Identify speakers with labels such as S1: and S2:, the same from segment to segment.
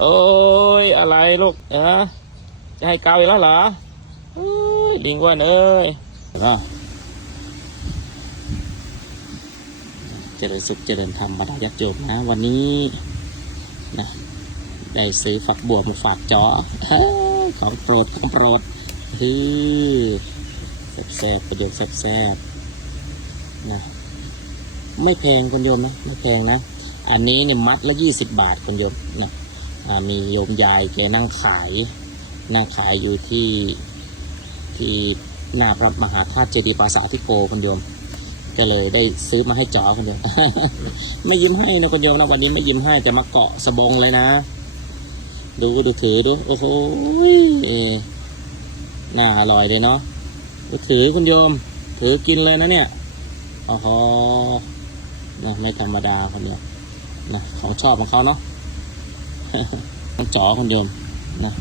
S1: โอ้ยอะไรลูกเออจะให้เกาอีกแล้วเหรอเอ้ยลิงอ้วนเอ้ยอะเจริญสุขเจริญธรรมบรรดายักษ์โยมนะ วันนี้นะได้ซื้อฝักบัวมาฝากจอเอ้ยของโปรดของโปรดฮือแซ่บๆประโยชน์แซ่บๆนะไม่แพงคุณโยมนะไม่แพงนะ อันนี้เนี่ยมัดละยี่สิบบาทคุณโยมนะอ่า มีโยมยายแกนั่งขาย นั่งขายอยู่ที่ที่หน้าพระมหาธาตุเจดีย์ปราสาทที่โกคุณโยม ก็เลยได้ซื้อมาให้จอคุณโยม ไม่ยิ้มให้นะคุณโยมนะวันนี้ไม่ยิ้มให้จะมาเกาะสบงเลยนะ ดูดูถือดูโอ้โหน่าอร่อยเลยเนาะถือคุณโยม ถือกินเลยนะเนี่ยโอ้โหนะไม่ธรรมดาคนเดียนะของชอบของเขาเนาะ ต้องจ๋อคนโยมนะ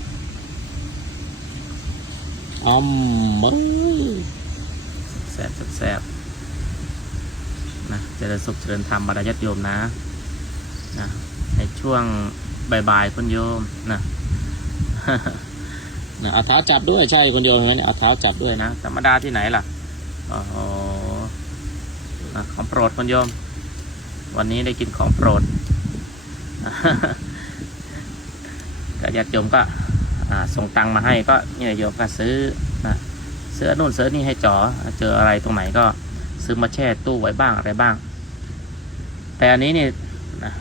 S1: อ้อมมึงแซ่บแซ่บแซ่บนะเจริญสุขเจริญธรรมบรรดาญาติโยมนะนะในช่วงบ่ายๆคุณโยมนะนะเอาเท้าจับด้วยใช่คุณโยมเห็นไหมเอาเท้าจับด้วยนะธรรมดาที่ไหนล่ะโอ้โหนะของโปรดคุณโยม วันนี้ได้กินของโปรด ก็ญาติโยมก็ส่งตังมาให้ก็เนี่ยโยมก็ซื้อนะซื้อนู่นซื้อนี่ให้จอเจออะไรตรงไหนก็ซื้อมาแช่ตู้ไว้บ้างอะไรบ้าง แต่อันนี้เนี่ยนะ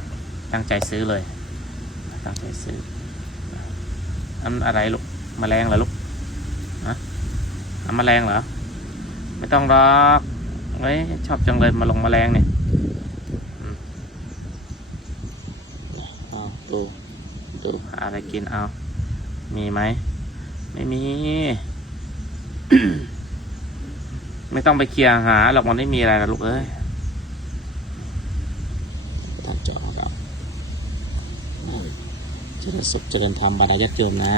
S1: ตั้งใจซื้อเลย ตั้งใจซื้ออันอะไรลูกแมลงเหรอลูกฮะอันแมลงเหรอไม่ต้องรอกเฮ้ยชอบจังเลยมาลงแมลงเนี่ย เอาดูดู หาอะไรกินเอา มีไหม ไม่มี ไม่ต้องไปเคลียร์หาหรอกมันไม่มีอะไรนะลูกเอ้ยท่านเจ้าครับเจริญสุขเจริญธรรมบรรดาญาติโยมนะ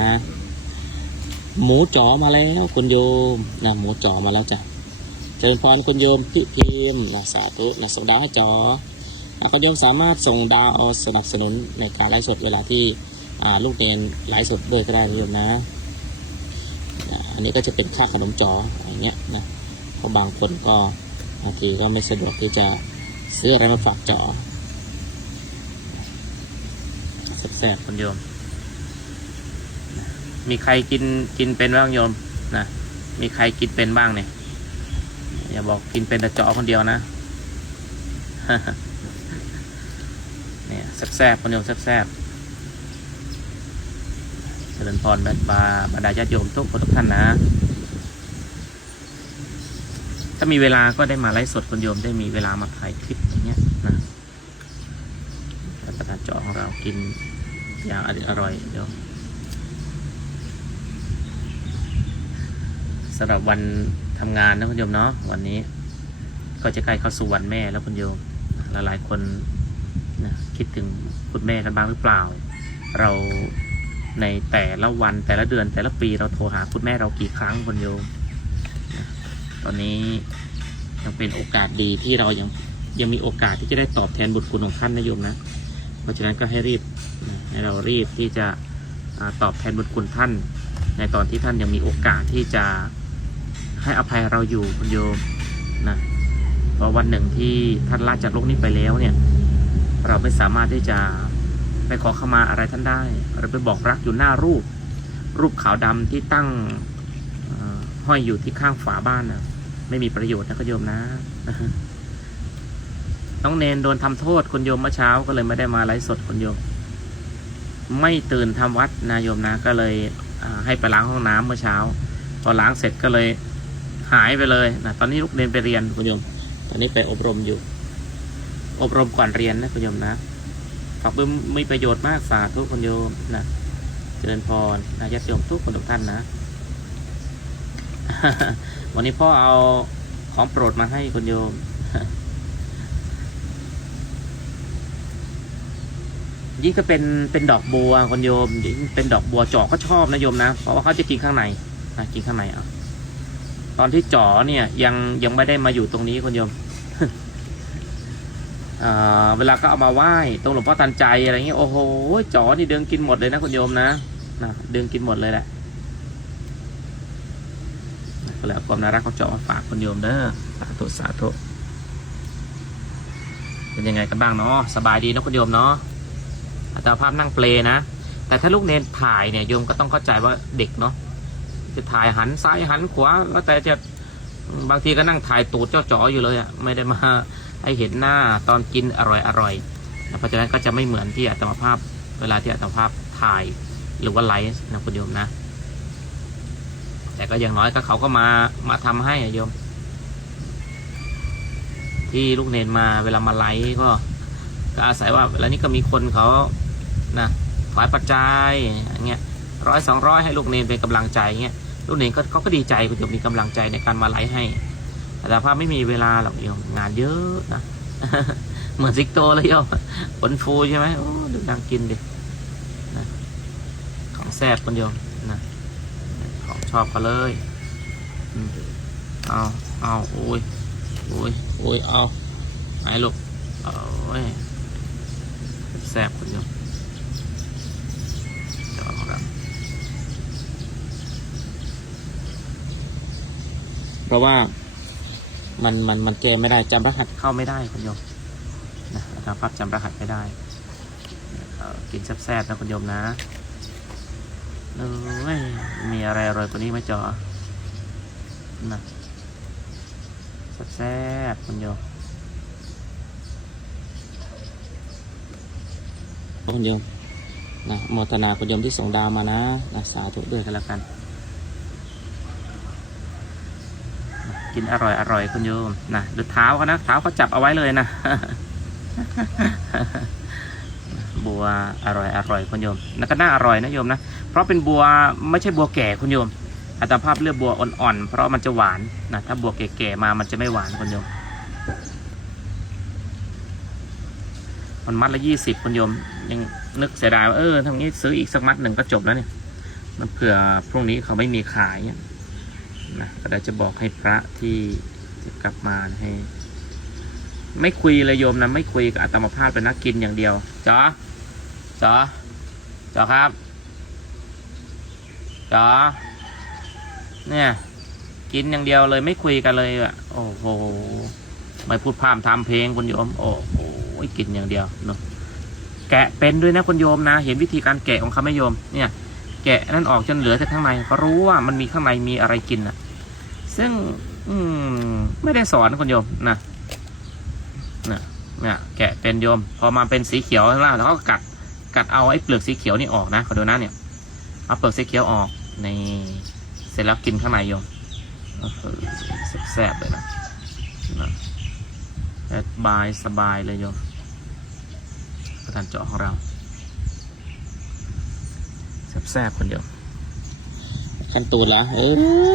S1: หมูจ๋อมาแล้วคุณโยมนะหมูจ๋อมาแล้วจ้ะเจริญพรคุณโยมพี่พิมพ์นะสาธุนะสงดาวให้จออะคุณโยมสามารถส่งดาวสนับสนุนในการไลฟ์สดเวลาที่ ลูกเนนไลฟ์สดด้วยก็ได้นะโยมนะอันนี้ก็จะเป็นค่าขนมจออย่างเงี้ยนะเพราะบางคนก็บางทีก็ไม่สะดวกที่จะซื้ออะไรมาฝากจอแซ่บๆคุณโยม มีใครกินกินเป็นบ้างโยมนะมีใครกินเป็นบ้างเนี่ยอย่าบอกกินเป็นแต่จอคนเดียวนะเนี่ยแซ่บๆคนโยมแซ่บๆ จริญพรบรรดาบรรดาญาติโยมทุกคนทุกท่านนะ ถ้ามีเวลาก็ได้มาไลฟ์สดคนโยมได้มีเวลามาถ่ายคลิปอย่างเงี้ยนะแล้วประธานเจาะของเรากินอย่างอร่อยเดี๋ยวสำหรับวันทำงานนะคุณโยมเนาะวันนี้ ก็จะใกล้เข้าสู่วันแม่แล้วคุณโยมหลายๆคนนะคิดถึงคุณแม่กันบ้างหรือเปล่า เรา ในแต่ละวันแต่ละเดือนแต่ละปีเราโทรหาคุณแม่เรากี่ครั้งคุณโยมตอนนี้ยังเป็นโอกาสดีที่เรายังยังมีโอกาสที่จะได้ตอบแทนบุญคุณของท่านนะโยมนะ เพราะฉะนั้นก็ให้รีบให้เรารีบที่จะตอบแทนบุญคุณท่าน ในตอนที่ท่านยังมีโอกาสที่จะให้อภัยเราอยู่คุณโยมนะเพราะวันหนึ่งที่ท่านลาจากโลกนี้ไปแล้วเนี่ย เราไม่สามารถที่จะ ไปขอขมาอะไรท่านได้เราไปบอกรักอยู่หน้ารูป รูปขาวดำที่ตั้งห้อยอยู่ที่ข้างฝาบ้านนะไม่มีประโยชน์นะคุณโยมนะน้องเนนโดนทำโทษคุณโยมเมื่อเช้าก็เลยไม่ได้มาไลฟ์สดคุณโยม ไม่ตื่นทำวัดนะโยมนะก็เลยให้ไปล้างห้องน้ำเมื่อเช้า พอล้างเสร็จก็เลยหายไปเลยนะตอนนี้ลูกเนนไปเรียนคุณโยม ตอนนี้ไปอบรมอยู่ อบรมก่อนเรียนนะคุณโยมนะ ฝากบุญมีประโยชน์มากสาธุคุณโยมนะเจริญพรนะญาติโยมทุกคนทุกท่านนะ วันนี้พ่อเอาของโปรดมาให้คุณโยมยิ่งก็เป็นเป็นดอกบัวคุณโยมยิ่งเป็นดอกบัวจ่อก็ชอบนะโยมนะเพราะว่าเขาจะกินข้างในนะกินข้างในเอาตอนที่จ่อเนี่ยยังยังไม่ได้มาอยู่ตรงนี้คุณโยม เวลาก็เอามาไหว้ตรงหลวงพ่อทันใจอะไรเงี้ยโอ้โหจ๋อนี่เดินกินหมดเลยนะคุณโยมนะนะเดินกินหมดเลยแหละก็เลยเอาความน่ารักของจ๋อมาฝากคุณโยมเด้อสาธุสาธุเป็นยังไงกันบ้างเนาะสบายดีนะคุณโยมเนาะอัตราภาพนั่งเปลนะ แต่ถ้าลูกเนนถ่ายเนี่ยโยมก็ต้องเข้าใจว่าเด็กเนาะจะถ่ายหันซ้ายหันขวาแล้วแต่จะบางทีก็นั่งถ่ายตูดเจ้าจ๋ออยู่เลยอะ่ะไม่ได้มา ให้เห็นหน้าตอนกินอร่อยอร่อยนะเพราะฉะนั้นก็จะไม่เหมือนที่อัตมภาพเวลาที่อัตมภาพถ่ายหรือว่าไลฟ์นะคุณโยมนะ แต่ก็อย่างน้อยก็เขาก็มามาทำให้อโยม ที่ลูกเนนมาเวลามาไลฟ์ก็ ก็อาศัยว่าเวลานี้ก็มีคนเขานะถวายปัจจัยอย่างเงี้ยร้อยสองร้อยให้ลูกเนนเป็นกำลังใจเงี้ยลูกเนนก็เขาก็ดีใจคุณโยมมีกำลังใจในการมาไลฟ์ให้ แต่ภาพไม่มีเวลาหรอกโยมงานเยอะนะเหมือนซิกโตเลยโยมผลฟูใช่ไหมโอ้ดูดังกินดินะของแซ่บคุณโยมนะของชอบเขาเลยอืมเอาเอาโอ้ยโอ้ยโอ้ยเอาไหนลูกเอาเว้ยแซ่บคุณโยมเพราะว่า มันมันมันเจอไม่ได้จำรหัสเข้าไม่ได้คุณโยมนะอาจารย์พับจำรหัสไม่ได้เอ่อกินแซ่บๆนะคุณโยมนะเอ้ยมีอะไรอร่อยกว่านี้ไหมจอนะแซ่บๆคุณโยมคุณโยมนะโมทนาคุณโยมที่ส่งดาวมานะนะสาธุด้วยกันแล้วกัน กินอร่อยอร่อยคุณโยมนะดูเท้าเขานะเท้าเขาจับเอาไว้เลยนะ บัวอร่อยอร่อยคุณโยมแล้วก็น่าอร่อยนะโยมนะเพราะเป็นบัวไม่ใช่บัวแก่คุณโยม อัตภาพเลือกบัวอ่อนๆเพราะมันจะหวานนะถ้าบัวแก่ๆมามันจะไม่หวานคุณโยมมันมัดละยี่สิบคุณโยม ยังนึกเสียดายว่าเออทำงี้ซื้ออีกสักมัดหนึ่งก็จบแล้วเนี่ยมันเผื่อพรุ่งนี้เขาไม่มีขายเนี่ย นะก็ได้จะบอกให้พระที่จะกลับมาให้ ไม่คุยเลยโยมนะ ไม่คุยกับอาตมาภาพเป็นนักกินอย่างเดียวจ๋อจ๋อจ๋อครับจ๋อเนี่ย กินอย่างเดียวเลยไม่คุยกันเลยอะ โอ้โหไม่พูดพร่ำทำเพลงคุณโยม โอ้โหกินอย่างเดียวเนาะแกะเป็นด้วยนะคุณโยมนะ เห็นวิธีการแกะของเขาไหมโยมเนี่ย กะนั่นออกจนเหลือแต่ข้างในก็รู้ว่ามันมีข้างในมีอะไรกินนะซึ่งอืมไม่ได้สอนคุณโยมนะนะเนี่ยแกะเป็นโยม พอมาเป็นสีเขียวข้างล่างแล้วก็กัดกัดเอาไอ้เปลือกสีเขียวนี่ออกนะขอดูนะเนี่ยเอาเปลือกสีเขียวออกในเสร็จแล้วกินข้างในโยมแซ่บเลยนะนะสบายสบายเลยโยมประธานเจาะของเรา แซ่บๆคนเดียว ขั้นตูดละเออ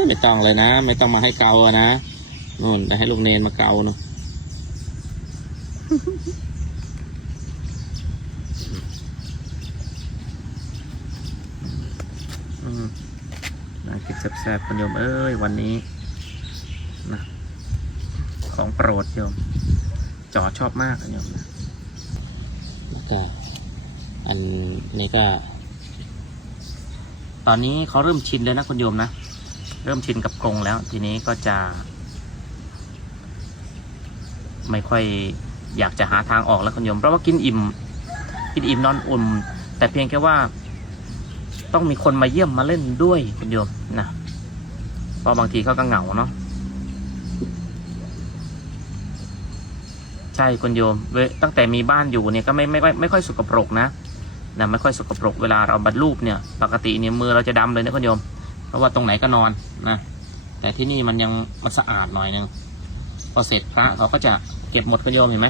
S1: ไม่ต้องเลยนะ ไม่ต้องมาให้เกาอะนะนู่นแต่ให้ลูกเนนมาเกาเนาะอืมน่ากินแซ่บๆคุณโยมเอ้ย วันนี้นะของโปรดโยมจอชอบมากอะโยมนะแล้วก็อันนี้ก็ ตอนนี้เขาเริ่มชินเลยนะคุณโยมนะ เริ่มชินกับกรงแล้ว ทีนี้ก็จะ ไม่ค่อยอยากจะหาทางออกแล้วคุณโยม เพราะว่ากินอิ่ม กินอิ่มนอนอุ่น แต่เพียงแค่ว่า ต้องมีคนมาเยี่ยมมาเล่นด้วยคุณโยมนะเพราะบางทีเขาก็เหงาเนาะใช่คุณโยมเวตั้งแต่มีบ้านอยู่เนี่ยก็ไม่ไม่ไม่ไม่ค่อยสุกปรกนะ นะไม่ค่อยสกปรกเวลาเราบัดรูปเนี่ย ปกติเนี่ยมือเราจะดำเลยนะคุณโยม เพราะว่าตรงไหนก็นอนนะแต่ที่นี่มันยังมันสะอาดหน่อยนึงพอเสร็จพระเขาก็จะเก็บหมดคุณโยมเห็นไหม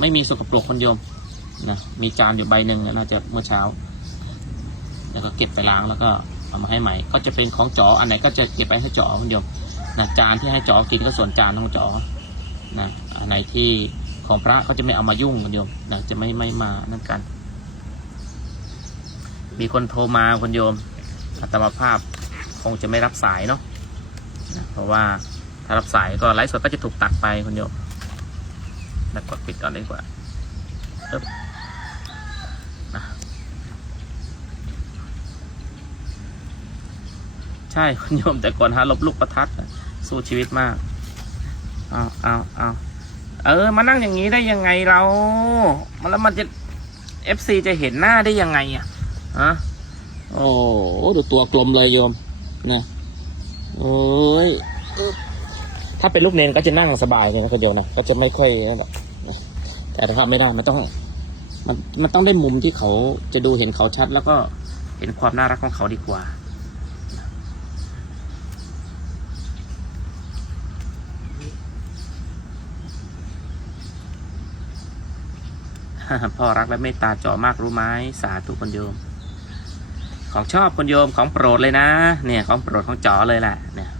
S1: ไม่มีสกปรกคุณโยมนะมีจานอยู่ใบหนึ่งน่าจะเมื่อเช้า แล้วก็เก็บไปล้างแล้วก็เอามาให้ใหม่ ก็จะเป็นของจออันไหนก็จะเก็บไปให้จอคุณโยมนะจานที่ให้จอกินก็ส่วนจานของจอนะอันไหนที่ของพระเขาจะไม่เอามายุ่งคุณโยมนะจะไม่ไม่มานั่นกัน มีคนโทรมาคุณโยมอัตมาภาพคงจะไม่รับสายเนาะเพราะว่าถ้ารับสายก็ไลฟ์สดก็จะถูกตัดไปคุณโยมแล้วกดปิดก่อนดีกว่าอึ๊บนะใช่คุณโยมแต่ก่อนหาลบลูกประทัดสู้ชีวิตมากเอาเอาเอาเออ มานั่งอย่างนี้ได้ยังไงเรามันแล้วมันจะเอฟซีจะเห็นหน้าได้ยังไงอะ ฮะโอ้ดูตัวกลมเลยโยมนะโอ้ยถ้าเป็นลูกเนนก็จะนั่งสบายเลยนะคุณโยมนะก็จะไม่ค่อยนั่นหรอกนะแต่ถ้าไม่ได้มันต้อง มันมันต้องได้มุมที่เขาจะดูเห็นเขาชัด แล้วก็เห็นความน่ารักของเขาดีกว่าพ่อรักและเมตตาเจาะมากรู้ไหมสาธุคนโยม ของชอบคนโยมของโปรดเลยนะ เนี่ยของโปรดของจอเลยแหละเนี่ย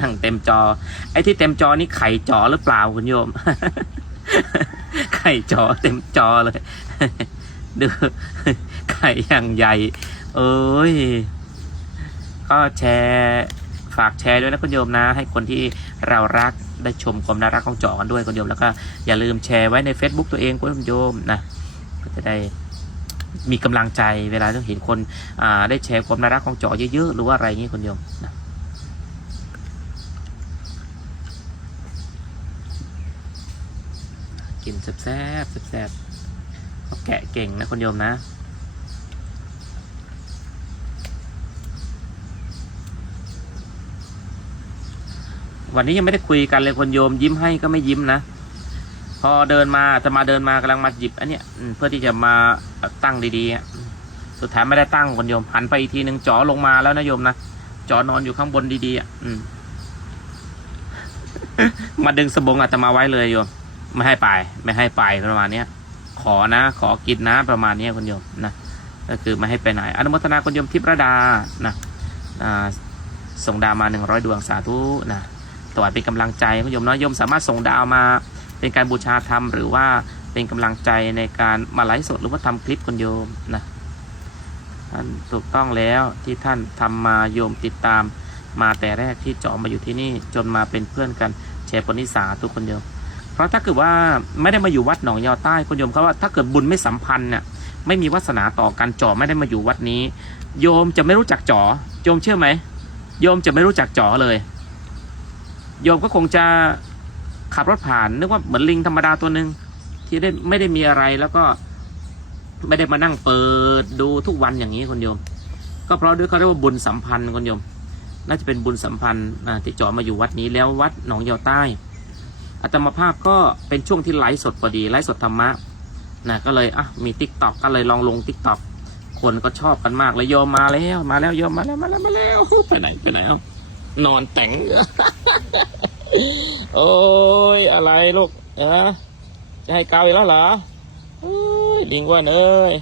S1: นั่งเต็มจอ ไอ้ที่เต็มจอนี่ไข่จอหรือเปล่าคุณโยม ไข่จอเต็มจอเลยดูไข่อย่างใหญ่ เอ้ย ก็แชร์ฝากแชร์ด้วยนะคุณโยมนะ ให้คนที่เรารักได้ชมความน่ารักของจอกันด้วยคุณโยมแล้วก็อย่าลืมแชร์ไว้ใน Facebook ตัวเองคุณโยมนะก็จะได้ มีกำลังใจเวลาเราเห็นคนอ่าได้แชร์ความน่ารักของจอเยอะๆ หรือว่าอะไรอย่างนี้คุณโยมนะกินแซ่บแซ่บเขาแกะเก่งนะคุณโยมนะวันนี้ยังไม่ได้คุยกันเลยคนโยมยิ้มให้ก็ไม่ยิ้มนะ พอเดินมาจะมาเดินมากำลังมาหยิบอันเนี้ยเพื่อที่จะมาตั้งดีๆสุดท้ายไม่ได้ตั้งคนโยมหันไปอีกทีหนึ่งจอลงมาแล้วนะโยมนะจอนอนอยู่ข้างบนดีๆอะอืมมาดึงสบงอาตมาไว้เลยโยมไม่ให้ไป ไม่ให้ไปประมาณเนี้ย ขอนะ ขอกินนะ ประมาณเนี้ยคุณโยมนะก็คือไม่ให้ไปไหนอนุโมทนาคุณโยมทิพระดานะส่งดาวมาหนึ่งร้อยดวงสาธุนะถวายเป็นกำลังใจคุณโยมเนาะโยมสามารถส่งดาวมา เป็นการบูชาธรรมหรือว่าเป็นกำลังใจในการมาไลฟ์สดหรือว่าทำคลิปคุณโยมนะท่านถูกต้องแล้วที่ท่านทำมาโยมติดตาม มาแต่แรกที่เจาะมาอยู่ที่นี่จนมาเป็นเพื่อนกันแชร์ปณิสาทุกคนโยม เพราะถ้าเกิดว่าไม่ได้มาอยู่วัดหนองยาวใต้คุณโยมเขาว่าถ้าเกิดบุญไม่สัมพันธ์เนี่ยไม่มีวาสนาต่อกันจ่อไม่ได้มาอยู่วัดนี้ โยมจะไม่รู้จักจ่อโยมเชื่อไหมโยมจะไม่รู้จักจ่อเลย โยมก็คงจะ ขับรถผ่าน นึกว่าเหมือนลิงธรรมดาตัวหนึ่งที่ได้ไม่ได้มีอะไรแล้วก็ไม่ได้มานั่งเปิดดูทุกวันอย่างนี้คนโยม ก็เพราะด้วยเขาเรียกว่าบุญสัมพันธ์คนโยม น่าจะเป็นบุญสัมพันธ์ที่จาะมาอยู่วัดนี้แล้ววัดหนองยาวใต้อาตมาภาพก็เป็นช่วงที่ไลฟ์สดพอดีไลฟ์สดธรรมะนะก็เลยอะมีติ๊กต็อกก็เลยลองลงติ๊กต็อกคนก็ชอบกันมากเลยโยมมาแล้วมาแล้วโยมมาแล้วมาแล้วมาแล้วไปไหนไปไหนอ้านอนแต่ง โอ้ยอะไรลูกนะจะให้เกาอีกแล้วเหรอโอ้ยลิงอ้วันเอ้ย